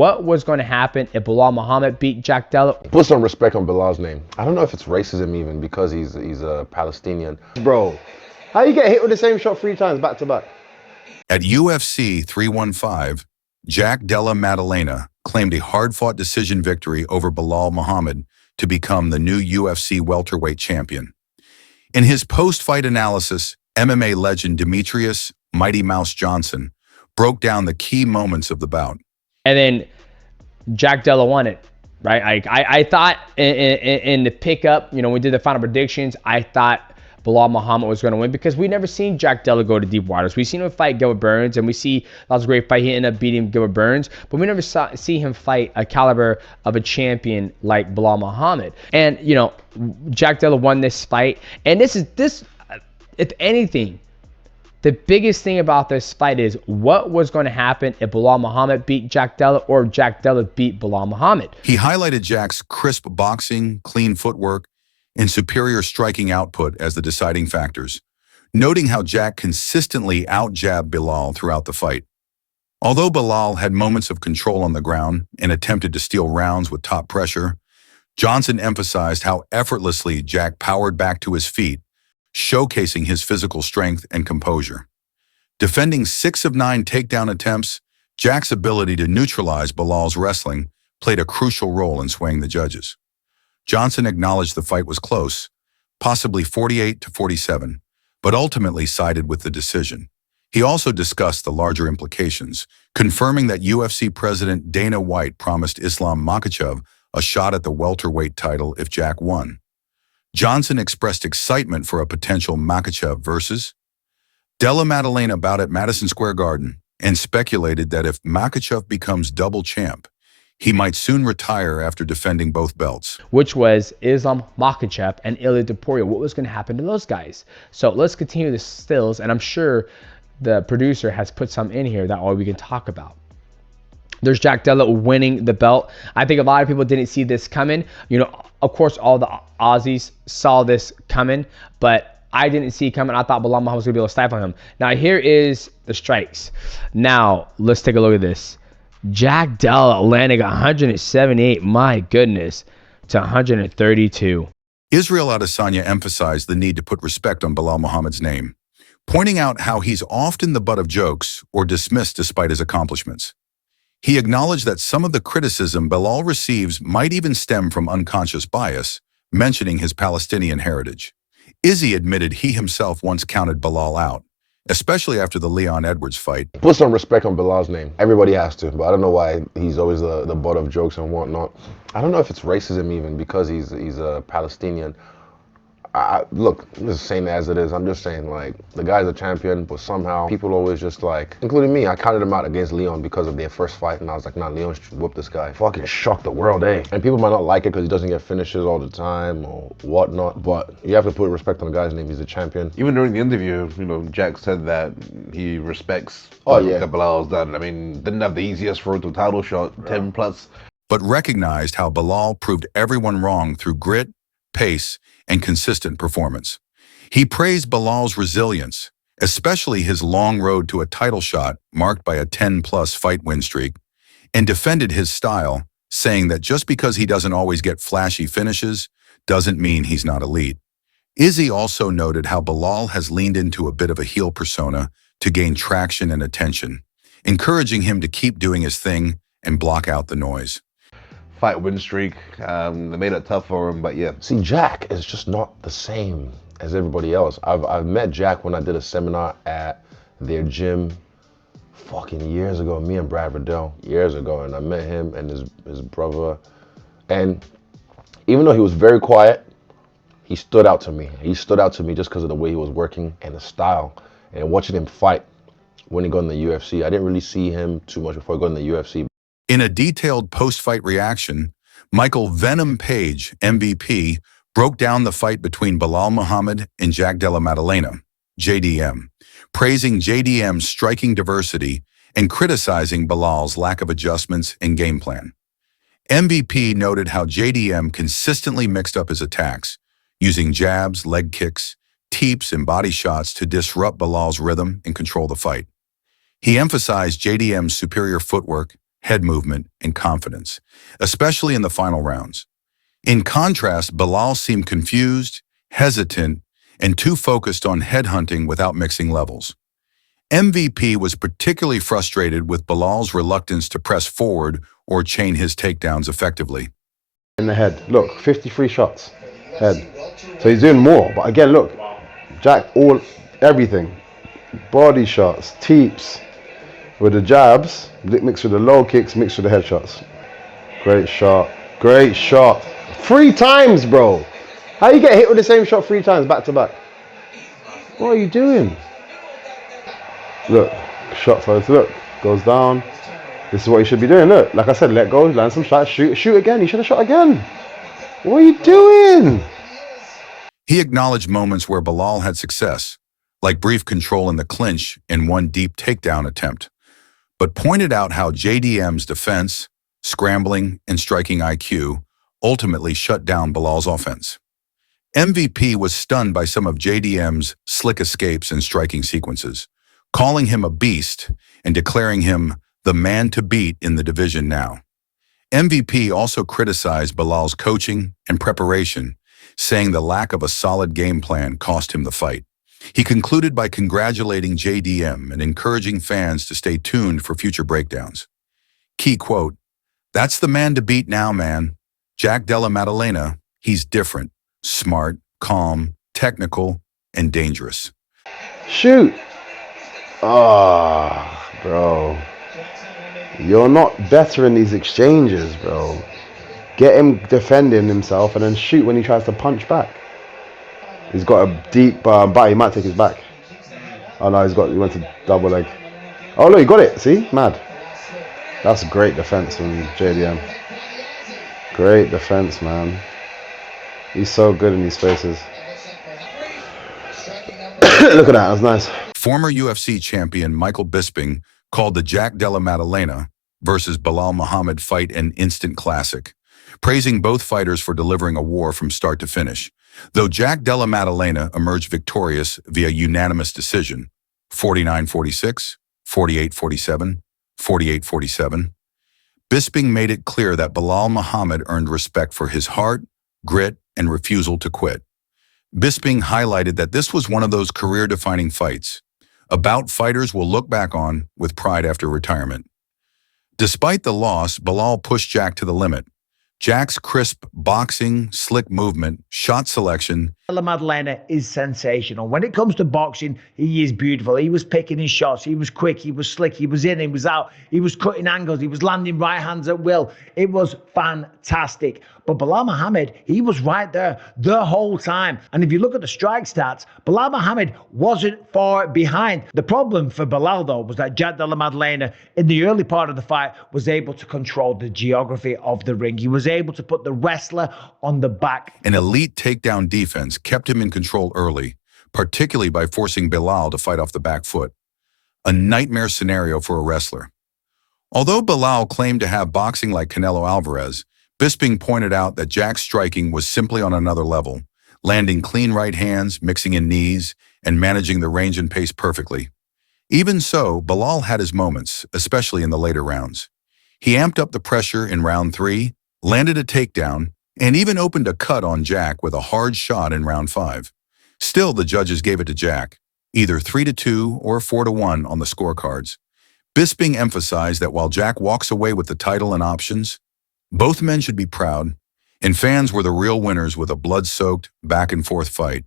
What was going to happen if Belal Muhammad beat Jack Della? Put some respect on Bilal's name. I don't know if it's racism even because he's a Palestinian. Bro, how you get hit with the same shot 3 times back to back? At UFC 315, Jack Della Maddalena claimed a hard-fought decision victory over Belal Muhammad to become the new UFC welterweight champion. In his post-fight analysis, MMA legend Demetrius Mighty Mouse Johnson broke down the key moments of the bout. And then Jack Della won it, right? I thought in the pickup, you know, we did the final predictions, I thought Belal Muhammad was going to win because we never seen Jack Della go to deep waters. We seen him fight Gilbert Burns, and we see that was a great fight. He ended up beating Gilbert Burns, but we never see him fight a caliber of a champion like Belal Muhammad. And you know, Jack Della won this fight, and this, if anything, the biggest thing about this fight is what was going to happen if Belal Muhammad beat Jack Della or Jack Della beat Belal Muhammad. He highlighted Jack's crisp boxing, clean footwork, and superior striking output as the deciding factors, noting how Jack consistently out-jabbed Belal throughout the fight. Although Belal had moments of control on the ground and attempted to steal rounds with top pressure, Johnson emphasized how effortlessly Jack powered back to his feet, showcasing his physical strength and composure. Defending 6 of 9 takedown attempts, Jack's ability to neutralize Belal's wrestling played a crucial role in swaying the judges. Johnson acknowledged the fight was close, possibly 48-47, but ultimately sided with the decision. He also discussed the larger implications, confirming that UFC President Dana White promised Islam Makhachev a shot at the welterweight title if Jack won. Johnson expressed excitement for a potential Makhachev versus Della Maddalena bout at Madison Square Garden and speculated that if Makhachev becomes double champ, he might soon retire after defending both belts. Which was Islam Makhachev and Ilia Topuria. What was going to happen to those guys? So let's continue the stills, and I'm sure the producer has put some in here that all we can talk about. There's Jack Della winning the belt. I think a lot of people didn't see this coming. You know, of course, all the Aussies saw this coming, but I didn't see it coming. I thought Belal Muhammad was going to be able to stifle him. Now, here is the strikes. Now, let's take a look at this. Jack Della landing 178, my goodness, to 132. Israel Adesanya emphasized the need to put respect on Belal Muhammad's name, pointing out how he's often the butt of jokes or dismissed despite his accomplishments. He acknowledged that some of the criticism Belal receives might even stem from unconscious bias, mentioning his Palestinian heritage. Izzy admitted he himself once counted Belal out, especially after the Leon Edwards fight. Put some respect on Bilal's name. Everybody has to, but I don't know why he's always the butt of jokes and whatnot. I don't know if it's racism even because he's a Palestinian. Look, I'm just saying it as it is. I'm just saying, like, the guy's a champion, but somehow people always just like, including me, I counted him out against Leon because of their first fight, and I was like, nah, Leon should whoop this guy. Fucking shocked the world, eh? And people might not like it because he doesn't get finishes all the time or whatnot, but you have to put respect on the guy's name. He's a champion. Even during the interview, you know, Jack said that he respects Oh, yeah. that Belal's done. I mean, didn't have the easiest road to a title shot, 10 plus. But recognized how Belal proved everyone wrong through grit, pace, and consistent performance. He praised Belal's resilience, especially his long road to a title shot marked by a 10-plus fight win streak, and defended his style, saying that just because he doesn't always get flashy finishes doesn't mean he's not elite. Izzy also noted how Belal has leaned into a bit of a heel persona to gain traction and attention, encouraging him to keep doing his thing and block out the noise. Fight win streak, they made it tough for him, but yeah. See, Jack is just not the same as everybody else. I've met Jack when I did a seminar at their gym fucking years ago, me and Brad Riddell, years ago, and I met him and his brother. And even though he was very quiet, he stood out to me. He stood out to me just because of the way he was working and the style. And watching him fight when he got in the UFC, I didn't really see him too much before he got in the UFC. In a detailed post-fight reaction, Michael Venom Page, MVP, broke down the fight between Belal Muhammad and Jack Della Maddalena, JDM, praising JDM's striking diversity and criticizing Belal's lack of adjustments and game plan. MVP noted how JDM consistently mixed up his attacks, using jabs, leg kicks, teeps, and body shots to disrupt Belal's rhythm and control the fight. He emphasized JDM's superior footwork head movement, and confidence, especially in the final rounds. In contrast, Belal seemed confused, hesitant, and too focused on headhunting without mixing levels. MVP was particularly frustrated with Belal's reluctance to press forward or chain his takedowns effectively. In the head, look, 53 shots, head. So he's doing more, but again, look, Jack, everything. Body shots, teeps, with the jabs, mixed with the low kicks, mixed with the headshots. Great shot, great shot. 3 times, bro. How you get hit with the same shot 3 times back to back? What are you doing? Look, shot first, look, goes down. This is what you should be doing, look. Like I said, let go, land some shots, shoot again. You should have shot again. What are you doing? He acknowledged moments where Belal had success, like brief control in the clinch in one deep takedown attempt, but pointed out how JDM's defense, scrambling, and striking IQ ultimately shut down Belal's offense. MVP was stunned by some of JDM's slick escapes and striking sequences, calling him a beast and declaring him the man to beat in the division now. MVP also criticized Belal's coaching and preparation, saying the lack of a solid game plan cost him the fight. He concluded by congratulating JDM and encouraging fans to stay tuned for future breakdowns. Key quote, "That's the man to beat now, man. Jack Della Maddalena, he's different, smart, calm, technical, and dangerous." Shoot. Ah, bro. You're not better in these exchanges, bro. Get him defending himself and then shoot when he tries to punch back. He's got a deep bite. He might take his back. Oh no, he went to double leg. Oh look, he got it. See? Mad. That's great defense from JDM. Great defense, man. He's so good in these spaces. Look at that, that was nice. Former UFC champion Michael Bisping called the Jack Della Maddalena versus Belal Muhammad fight an instant classic, praising both fighters for delivering a war from start to finish. Though Jack Della Maddalena emerged victorious via unanimous decision, 49-46, 48-47, 48-47, Bisping made it clear that Belal Muhammad earned respect for his heart, grit, and refusal to quit. Bisping highlighted that this was one of those career-defining fights, a bout fighters will look back on with pride after retirement. Despite the loss, Belal pushed Jack to the limit. Jack's crisp boxing, slick movement, shot selection. Della Maddalena is sensational. When it comes to boxing, he is beautiful. He was picking his shots. He was quick. He was slick. He was in. He was out. He was cutting angles. He was landing right hands at will. It was fantastic. But Belal Muhammad, he was right there the whole time. And if you look at the strike stats, Belal Muhammad wasn't far behind. The problem for Belal, though, was that Jack Della Maddalena, in the early part of the fight, was able to control the geography of the ring. He was able to put the wrestler on the back. An elite takedown defense kept him in control early, particularly by forcing Belal to fight off the back foot. A nightmare scenario for a wrestler. Although Belal claimed to have boxing like Canelo Alvarez, Bisping pointed out that Jack's striking was simply on another level, landing clean right hands, mixing in knees, and managing the range and pace perfectly. Even so, Belal had his moments, especially in the later rounds. He amped up the pressure in round 3, landed a takedown, and even opened a cut on Jack with a hard shot in round 5. Still, the judges gave it to Jack, either 3-2 or 4-1 on the scorecards. Bisping emphasized that while Jack walks away with the title and options, both men should be proud, and fans were the real winners with a blood-soaked, back-and-forth fight.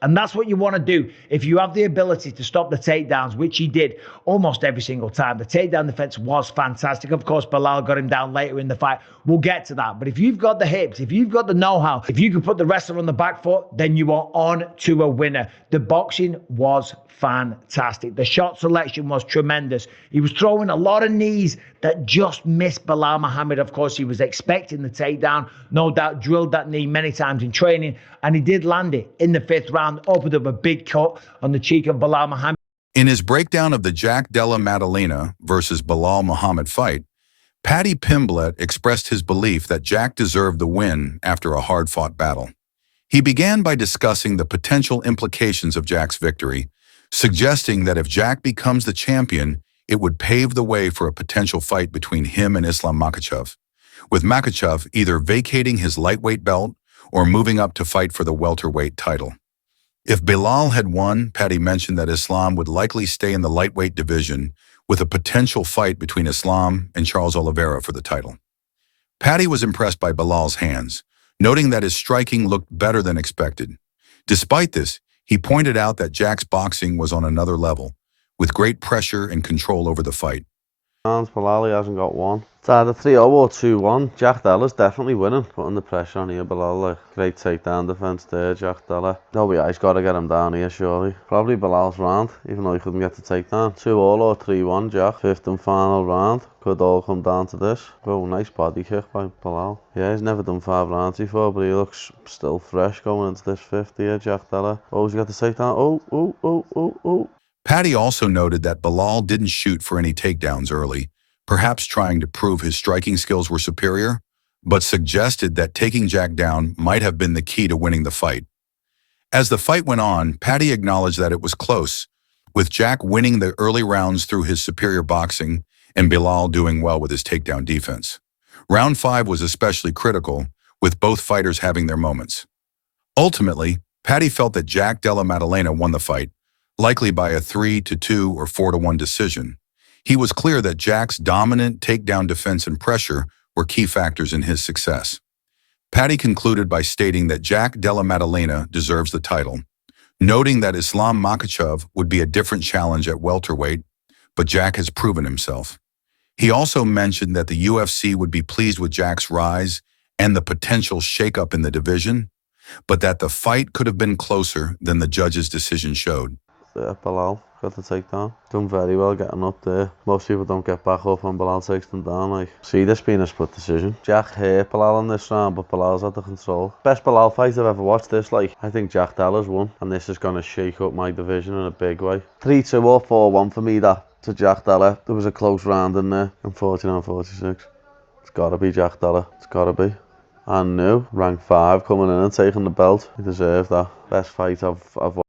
And that's what you want to do if you have the ability to stop the takedowns, which he did almost every single time. The takedown defense was fantastic. Of course, Belal got him down later in the fight. We'll get to that. But if you've got the hips, if you've got the know-how, if you can put the wrestler on the back foot, then you are on to a winner. The boxing was fantastic. The shot selection was tremendous. He was throwing a lot of knees that just missed Belal Muhammad. Of course, he was expecting the takedown. No doubt drilled that knee many times in training, and he did land it in the 5th round, opened up a big cut on the cheek of Belal Muhammad. In his breakdown of the Jack Della Maddalena versus Belal Muhammad fight, Paddy Pimblett expressed his belief that Jack deserved the win after a hard-fought battle. He began by discussing the potential implications of Jack's victory, suggesting that if Jack becomes the champion, it would pave the way for a potential fight between him and Islam Makhachev, with Makhachev either vacating his lightweight belt or moving up to fight for the welterweight title. If Belal had won, Paddy mentioned that Islam would likely stay in the lightweight division with a potential fight between Islam and Charles Oliveira for the title. Paddy was impressed by Belal's hands, noting that his striking looked better than expected. Despite this, he pointed out that Jack's boxing was on another level, with great pressure and control over the fight. Belal hasn't got one. It's either 3-0 or 2-1. Jack Della's definitely winning, putting the pressure on here. Belal, like, great takedown defense there, Jack Della. Oh yeah, he's got to get him down here, surely. Probably Belal's round, even though he couldn't get the takedown. 2-2 or 3-1, Jack. Fifth and final round. Could all come down to this. Oh, nice body kick by Belal. Yeah, he's never done 5 rounds before, but he looks still fresh going into this fifth here, Jack Della. Oh, he's got the takedown. Oh. Paddy also noted that Belal didn't shoot for any takedowns early, perhaps trying to prove his striking skills were superior, but suggested that taking Jack down might have been the key to winning the fight. As the fight went on, Paddy acknowledged that it was close, with Jack winning the early rounds through his superior boxing and Belal doing well with his takedown defense. Round 5 was especially critical, with both fighters having their moments. Ultimately, Paddy felt that Jack Della Maddalena won the fight, likely by a 3-2 or 4-1 decision. He was clear that Jack's dominant takedown defense and pressure were key factors in his success. Paddy concluded by stating that Jack Della Maddalena deserves the title, noting that Islam Makhachev would be a different challenge at welterweight, but Jack has proven himself. He also mentioned that the UFC would be pleased with Jack's rise and the potential shakeup in the division, but that the fight could have been closer than the judge's decision showed. Belal got the takedown. Done very well getting up there. Most people don't get back up when Belal takes them down. Like, see this being a split decision. Jack hurt Belal in this round, but Belal's had the control. Best Belal fight I've ever watched this. Like, I think Jack Della's won, and this is gonna shake up my division in a big way. 3-2 or 4-1 for me, that to Jack Della. There was a close round in there. I'm 49-46. It's gotta be Jack Della. It's gotta be. And new, rank 5 coming in and taking the belt. He deserved that. Best fight I've watched.